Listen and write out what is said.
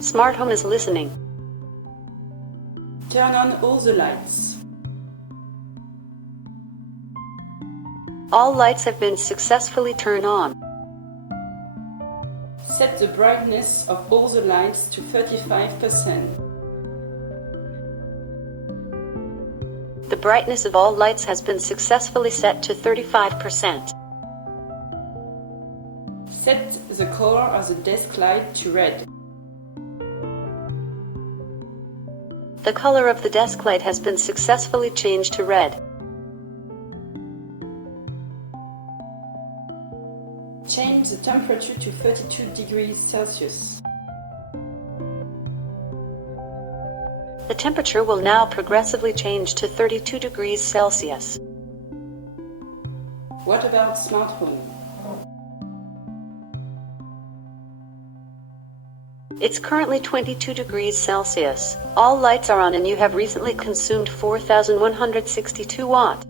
Smart home is listening. Turn on all the lights. All lights have been successfully turned on. Set the brightness of all the lights to 35%. The brightness of all lights has been successfully set to 35%. Set the color of the desk light to red. The color of the desk light has been successfully changed to red. Change the temperature to 32 degrees Celsius. The temperature will now progressively change to 32 degrees Celsius. What about smart home? It's currently 22 degrees Celsius. All lights are on and you have recently consumed 4,162 watt.